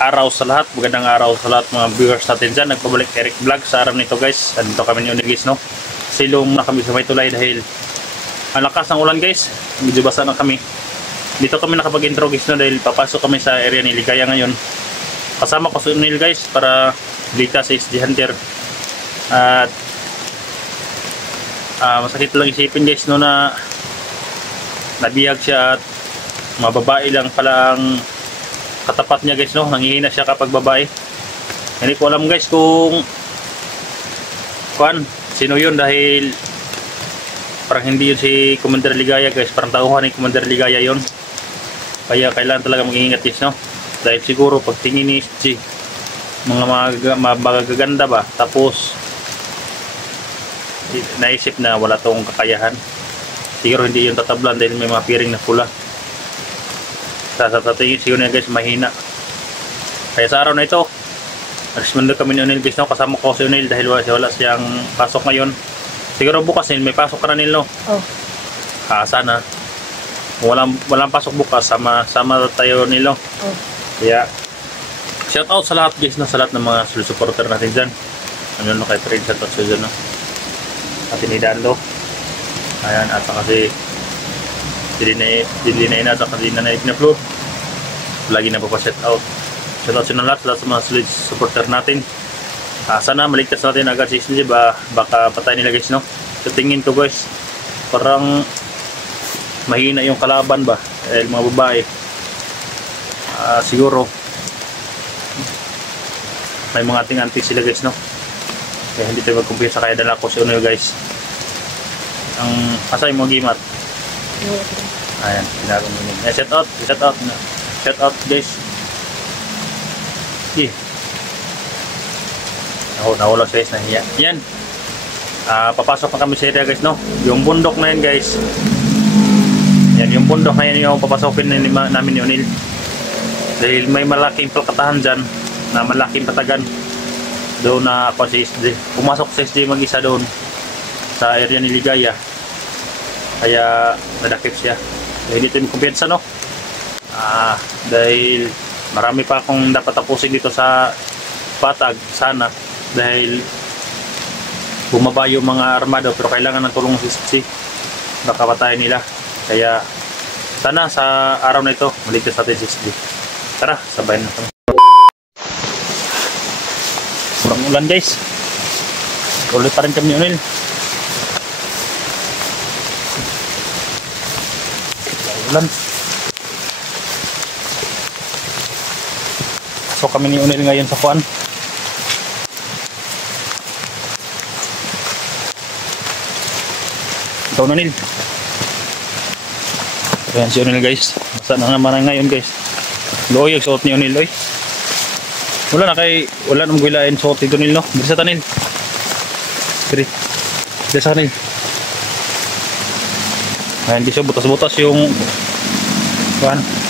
araw sa lahat, magandang araw sa lahat mga viewers natin dyan. Nagpabalik Eric Vlog sa araw nito guys. Andito kami ni Unil guys, no? Silong na kami sa may tulay dahil ang lakas ng ulan guys. Medyo basa na kami. Dito kami nakapag-intro guys, no? Dahil papasok kami sa area ni Ligaya ngayon. Kasama ko si Unil guys para dita sa SD Hunter. At masakit lang isipin guys, no, na nabiyag siya at mga babae lang pala ang katapat niya guys, no? Nangihina siya kapag babae. Hindi ko alam guys kung sino yun dahil parang hindi yun si Commander Ligaya guys. Parang tauhan ni Commander Ligaya yun. Kaya kailangan talaga mag-iingat guys, no? Dahil siguro pag tingin ni SG mga magaganda ba, tapos naisip na wala tong kakayahan, siguro hindi yun tatablan dahil may mga piring na pula. Sa tingin siguro na guys mahina. Kaya sa araw na ito nagsimando kami ni Unil guys, no? Kasama ko si Unil dahil wala siyang pasok ngayon. Siguro bukas may pasok ka na nil, no? Oh. Sana walang pasok bukas, sama tayo nilo. Oh. Kaya shout out sa lahat guys, no? Sa lahat ng mga supporter natin dyan. Ano kay Fred, shout out sa dyan, no? At inidando. Ayan, at saka si Dili na ina at saka di na i-upload. Lagi na pa-shout out. Shout out sa lahat sa mga solid supporter natin. Sana maligtas natin agad si SG, baka patay nila guys, no? So tingin ko guys, parang mahina yung kalaban ba, mga babae. Siguro may mga anting-anting sila guys, no? Kaya hindi tayo magkumpisa, kaya dala ko si Unil guys. Ang asay mo gimat. Ayan, pinagong Unil. Shout out guys. Nawala guys, nahiya. Yan. Papasok na kami sa area guys, no? Yung bundok na yan guys. Yan, yung bundok na yan yung papasokin namin ni Unil. Dahil may malaking palkatahan dyan na malaking patagan. Doon na ako si SG. Pumasok si SG mag-isa doon sa area ni Ligaya. Kaya nadakip siya. Dahil dito yung kumpiyansa, no? Dahil marami pa akong dapat tapusin dito sa Patag sana. Dahil bumaba yung mga armado pero kailangan ng tulong si SG. Baka patayin nila. Kaya sana sa araw na ito maligtas natin si SG. Tara, sabayan na kami. Sobrang ulan guys. Ulit pa rin kami Unil. Ulan. So kami ni Unil ngayon sa kuan. Ikaw na Unil. Ayan si Unil guys. Basta na naman ngayon guys. Loy yung suot ni Unil, oy. Wala na magwilain suot dito Unil, no? Dito sa tanil. Dito sa tanil. Ayan, di siya butas-butas yung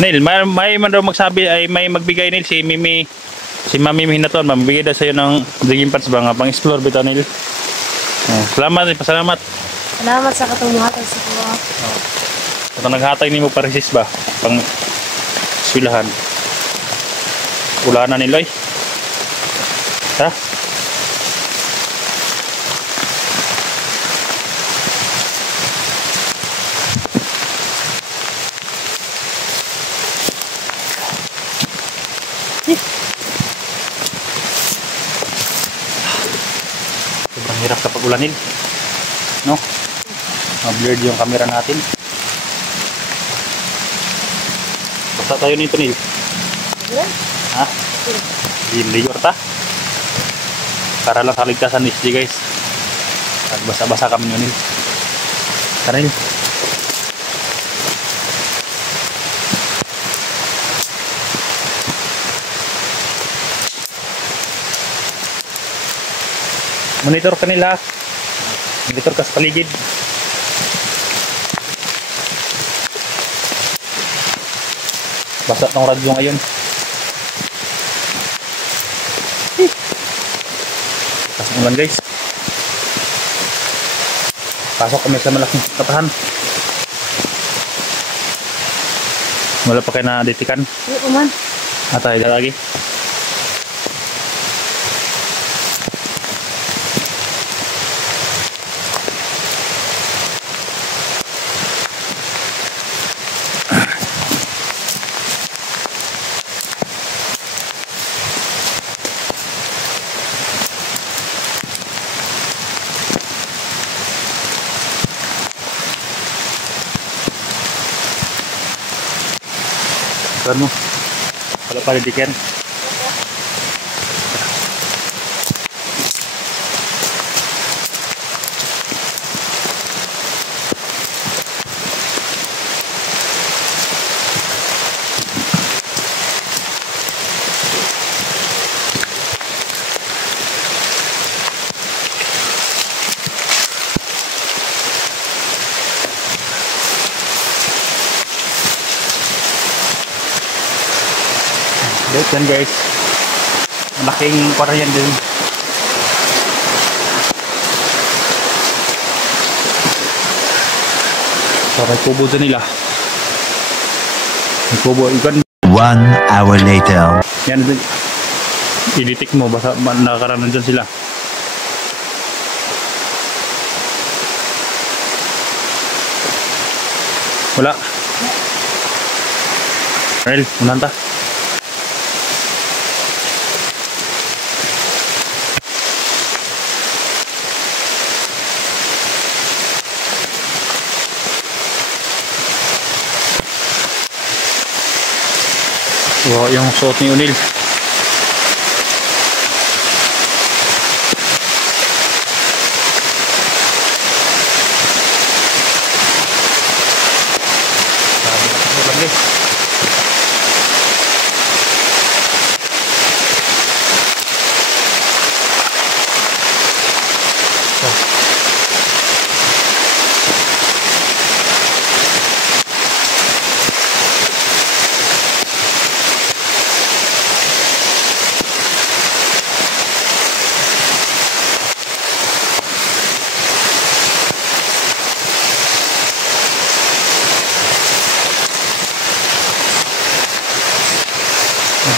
Nil, may man daw magsabi ay may magbigay Nil si Mimi. Si Mami Hinaton, mamibigay daw sa'yo ng digging pads ba nga pang-explore bita Nil. Salamat, pasalamat. Salamat sa katumuhatan sa kuha. Ito naghatay ni mo pa-resist ba? Pang swilahan. Ulahan na Niloy. Tara. Sobrang hirap kapag ulanin, no? Ma-blurred yung camera natin. Basta tayo nito Nil. Ha? Liyor ta. Para lang sa ligtasan ni SG guys. Basa-basa kami Unil. Tara Nil. Monitor ka nila. Monitor ka sa paligid. Basa ng radyo ngayon. Pasok ulan guys. Pasok kami sa malaking katahan. Wala pa kayo na ditikan? Oo man. Atay lagi. Mo. Kalau pada diken. Yan guys, malaking kuwara yan din. So may kubo dyan nila. May kubo ikan. 1 hour later. Yan din. Iditik mo basta nakakaranan dyan sila. Wala. Rel, unahan ta. Wow, yung suot ni Unil.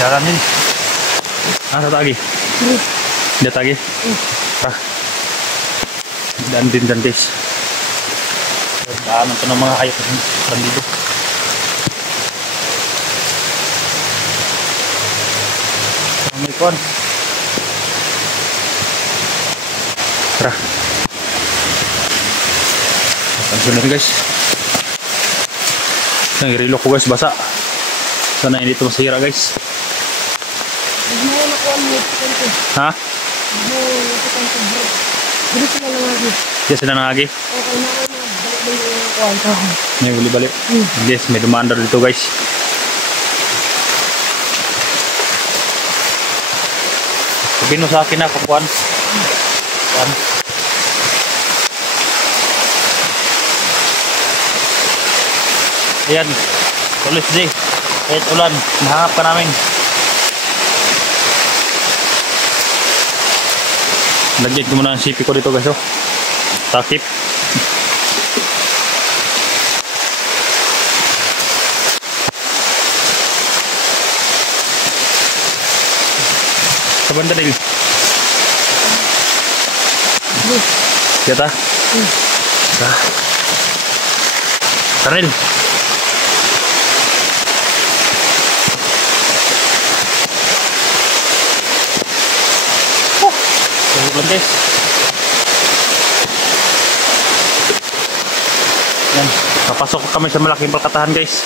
Jalan ini. Satu lagi. Lihat lagi. Dan din dan guys. Daan ito ng mga hayop dito. Assalamualaikum. Tara. Pansin natin guys. Nag-relo ko guys, basa. Sana hindi ito masira guys. Ha? Yes, sila nangagi. May balik-balik. Yes, may dumandar dito guys. Sabihin mo sa akin na, kapuan. Ayan, tulis J. Kahit ulan, nahanap ka namin. Lagyan ko muna ang CP ko dito guys, oh. Takip. Sa banda din. Kita. Karel. Guys. Yan, papasok kami sa malaking palkatahan guys.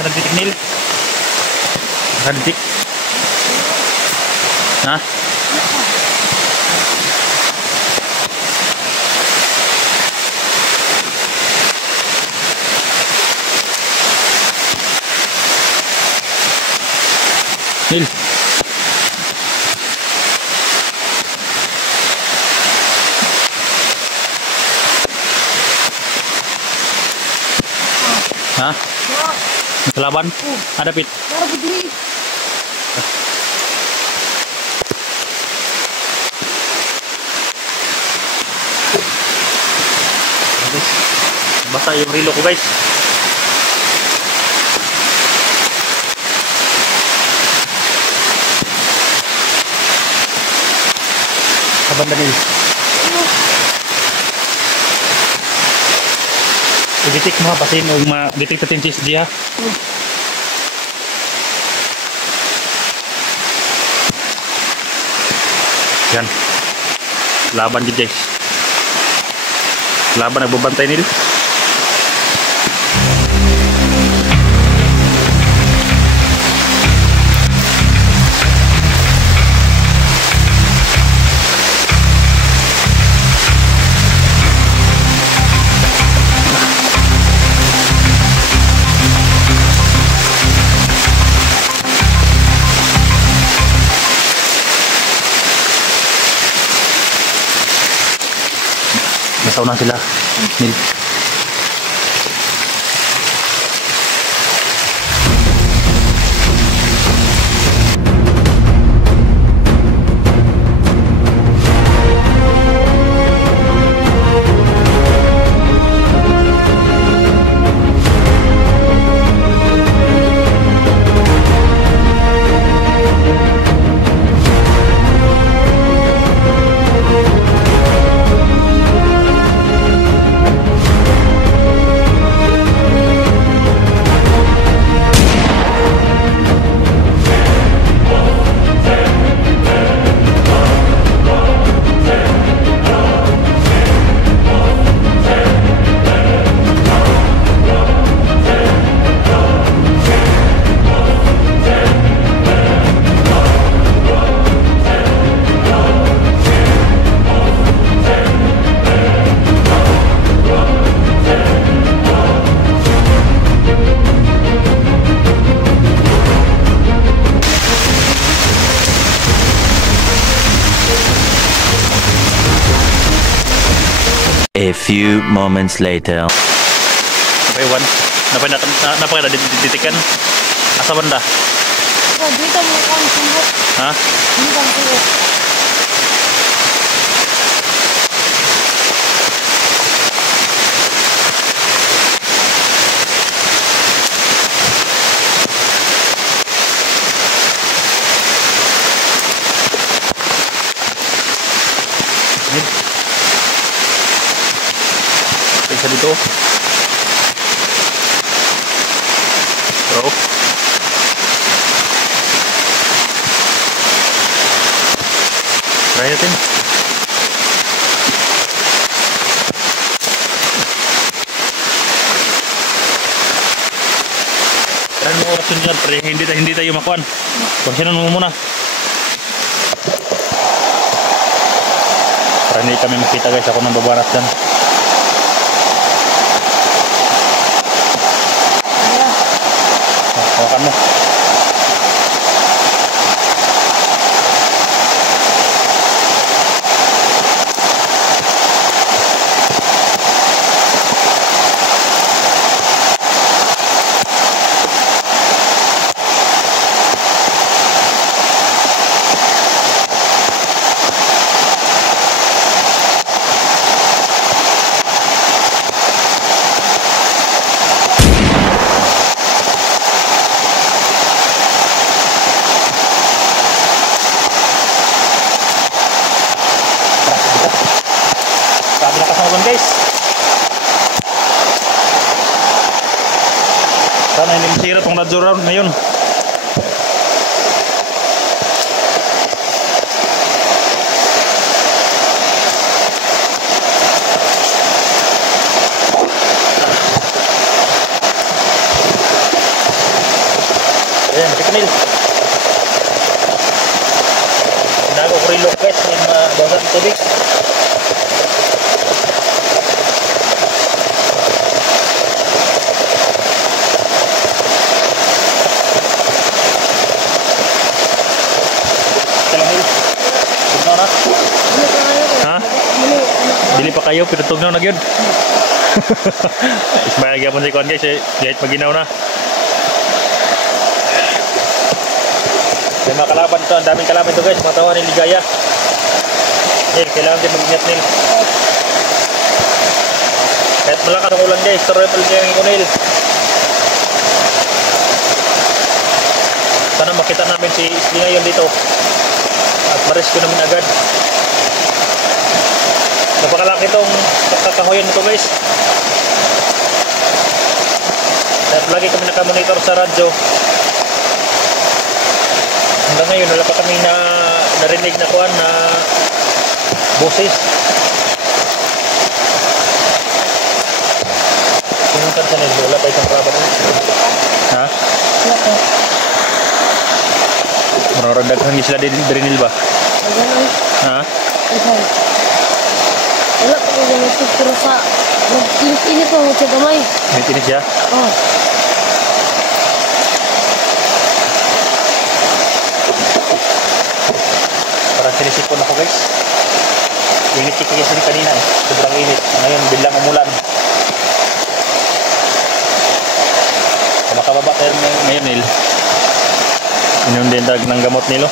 Nagditik nil. Nagditik. Ha? Nil. Ha? Kelaban? Ada pit. basta yung relo ko guys. Saban Daniel. Gitik mo pasin og gitik ta tinchis diha. Yan. Laban gid guys. Laban nagbabantay nila. Nasaw na sila. Nil. A few moments later. Ewan. Napay na ditikan. Asa banda? Oh, dito mo kang sumbok. Ha? Dito ang sumbok. Isa dito. So. Try natin. Try mo oras yun dyan, pre. Hindi tayo makuhan. Konsinan mo muna. Para hindi kami makita guys, ako nang babaras dyan. Hawakan mo. Guys, sana hindi masira itong radyo round na yun. Ayan, makikanil. Hinago ko rin look guys, may mabawasan ng tubig. Ha? Dili pa kayo, pinutugnaw na yun. Ismaya gyapon si Kuan guys, kahit maginaw na. May mga kalaban ito, ang daming kalaban ito guys, mga tawa ni Ligaya. Nil, kailangan din mag-ingat Nil. Kahit malakas ang ulan guys. Tuloy pa rin yung Unil. Sana makita namin si Isli ngayon dito. At ma-rescue namin agad. Napakalaki itong kakahoyan nito guys. At lagi kami nakamonitor sa radyo. Hanggang ngayon wala pa kami narinig na kuan na boses. Sinuntan sa nilo, wala pa isang raba. Ha? Wala po. Mararagdaghang sila Drinil ba? Ayan ay. Ha? Ayan. Wala po kung ganito. Pero sa mag-init po sa gamay. May tinis siya? Oh. Parang sinisipon ako guys. Init kasi kanina eh. Sobrang init. Ngayon biglang umulan. Makababa tayo ngayon Nil. Inom din dag ng gamot nilo.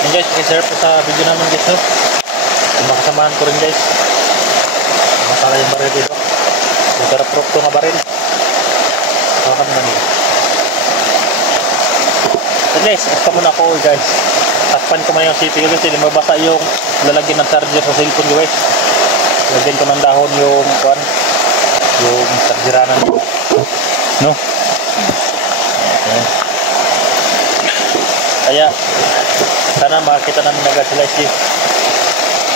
And guys, i-share po sa video namin guys no. Makasamahan ko rin guys. Masala yung baril dito. Yung prop to nga baril. Baka naman nila. So guys, basta muna ako guys. Takpan ko man yung CPU kasi mabasa yung lalagyan ng charger sa cellphone ko guys. Lagyan ko ng dahon yung kuan. Yung chargeranan. No? Okay. Kaya sana makakita namin agad sila si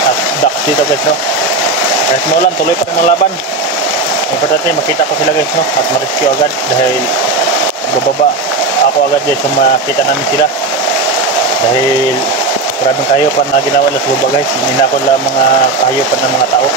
at Dax dito guys no. Kahit maulan tuloy pa rin ang laban. Importante makita ko sila guys no at ma-rescue agad dahil bababa ako agad guys kung makita namin sila. Dahil maraming kayo pa na ginawa na sa baba guys. Hindi na ako lang mga kayo pa ng mga tao.